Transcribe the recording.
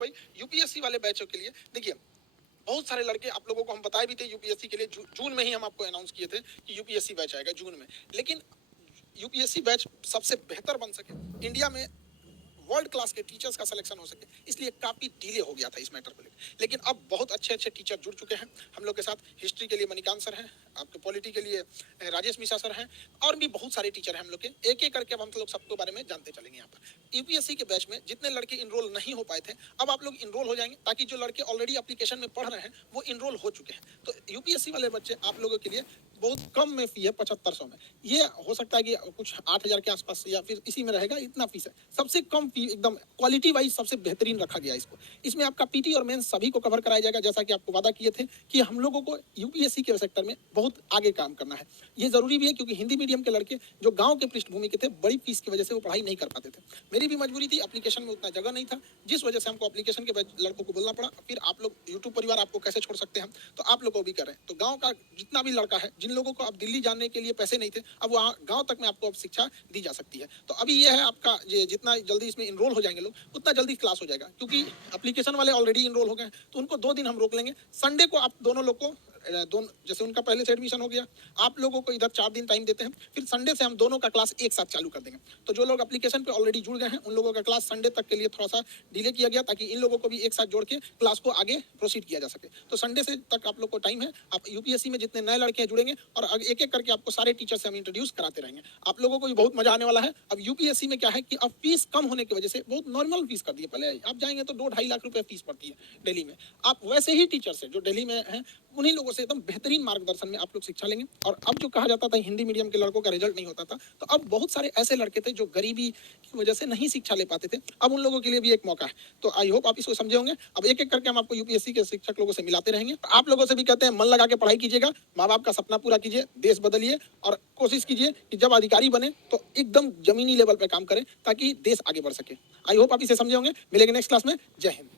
भाई यूपीएससी वाले बैचों के लिए देखिए बहुत सारे लड़के आप लोगों को हम बताए भी थे यूपीएससी के लिए जून में ही हम आपको अनाउंस किए थे कि यूपीएससी बैच आएगा जून में। लेकिन यूपीएससी बैच सबसे बेहतर बन सके इंडिया में वर्ल्ड क्लास के टीचर्स का सिलेक्शन हो सके इसलिए काफी डिले हो गया था इस मैटर को लेकर। लेकिन अब बहुत अच्छे अच्छे टीचर जुड़ चुके हैं हम लोग के साथ। हिस्ट्री के लिए मणिकांत सर हैं, आपके पॉलिटी के लिए राजेश मिश्रा सर हैं, और भी बहुत सारे टीचर हैं हम लोग के। एक एक करके अब हम लोग सबके बारे में जानते चलेंगे। यहाँ पर यूपीएससी के बैच में जितने लड़के इनरोल नहीं हो पाए थे अब आप लोग इनरोल हो जाएंगे, ताकि जो लड़के ऑलरेडी एप्लीकेशन में पढ़ रहे हैं वो इनरोल हो चुके हैं। तो यूपीएससी वाले बच्चे आप लोगों के लिए बहुत कम में फी है, 7500 में। ये हो सकता है कि कुछ 8000 के आसपास या फिर इसी में रहेगा, इतना फीस है। सबसे कम फी, एकदम क्वालिटी वाइज सबसे बेहतरीन रखा गया इसको। इसमें आपका पीटी और मेंस सभी को कवर कराया जाएगा, जैसा कि आपको वादा किए थे कि हम लोगों को यूपीएससी के सेक्टर में बहुत आगे काम करना है। ये जरूरी भी है क्योंकि हिंदी मीडियम के लड़के जो गाँव के पृष्ठभूमि के थे, बड़ी फीस की वजह से वो पढ़ाई नहीं कर पाते थे। मेरी भी मजबूरी थी, एप्लीकेशन में उतना जगह नहीं था, जिस वजह से हमको एप्लीकेशन के लड़कों को बोलना पड़ा। फिर आप लोग यूट्यूब परिवार आपको कैसे छोड़ सकते हैं, तो आप लोग को भी कर रहे हैं। तो गाँव का जितना भी लड़का है, जिन लोगों को अब दिल्ली जाने के लिए पैसे नहीं थे, अब वहाँ गांव तक में आपको अब शिक्षा दी जा सकती है। तो अभी ये है आपका, ये जितना जल्दी इसमें इनरोल हो जाएंगे लोग उतना जल्दी क्लास हो जाएगा, क्योंकि एप्लीकेशन वाले ऑलरेडी इनरोल हो गए, तो उनको 2 दिन हम रोक लेंगे। संडे को आप दोनों लोग को जैसे उनका पहले से एडमिशन हो गया, आप लोगों को इधर 4 दिन टाइम देते हैं, फिर संडे से हम दोनों का क्लास एक साथ चालू कर देंगे। तो जो लोग एप्लीकेशन पे ऑलरेडी जुड़ गए हैं उन लोगों का क्लास संडे तक के लिए थोड़ा सा डिले किया गया, ताकि इन लोगों को भी एक साथ जोड़ के क्लास को आगे प्रोसीड किया जा सके। तो संडे से तक आप लोग को टाइम है। आप यूपीएससी में जितने नए लड़के जुड़ेंगे और एक एक करके आपको सारे टीचर से हम इंट्रोड्यूस कराते रहेंगे। आप लोगों को भी बहुत मजा आने वाला है। अब यूपीएससी में क्या है कि अब फीस कम होने की वजह से बहुत नॉर्मल फीस कर दी है। पहले आप जाएंगे तो 2-2.5 लाख रुपए फीस पड़ती है दिल्ली में। आप वैसे ही टीचर से जो दिल्ली में हैं उन्हीं लोगों से एकदम बेहतरीन मार्गदर्शन में आप लोग शिक्षा लेंगे। और अब जो कहा जाता था हिंदी मीडियम के लड़कों का रिजल्ट नहीं होता था, तो अब बहुत सारे ऐसे लड़के थे जो गरीबी की वजह से नहीं शिक्षा ले पाते थे, अब उन लोगों के लिए भी एक मौका है। तो आई होप आप इसको समझे होंगे। अब एक एक करके हम आपको यूपीएससी के शिक्षक लोगों से मिलाते रहेंगे। आप लोगों से भी कहते हैं मन लगा के पढ़ाई कीजिएगा, माँ बाप का सपना पूरा कीजिए, देश बदलिए, और कोशिश कीजिए कि जब अधिकारी बने तो एकदम जमीनी लेवल पे काम करें ताकि देश आगे बढ़ सके। आई होप आप इसे समझे होंगे। मिलेंगे नेक्स्ट क्लास में। जय हिंद।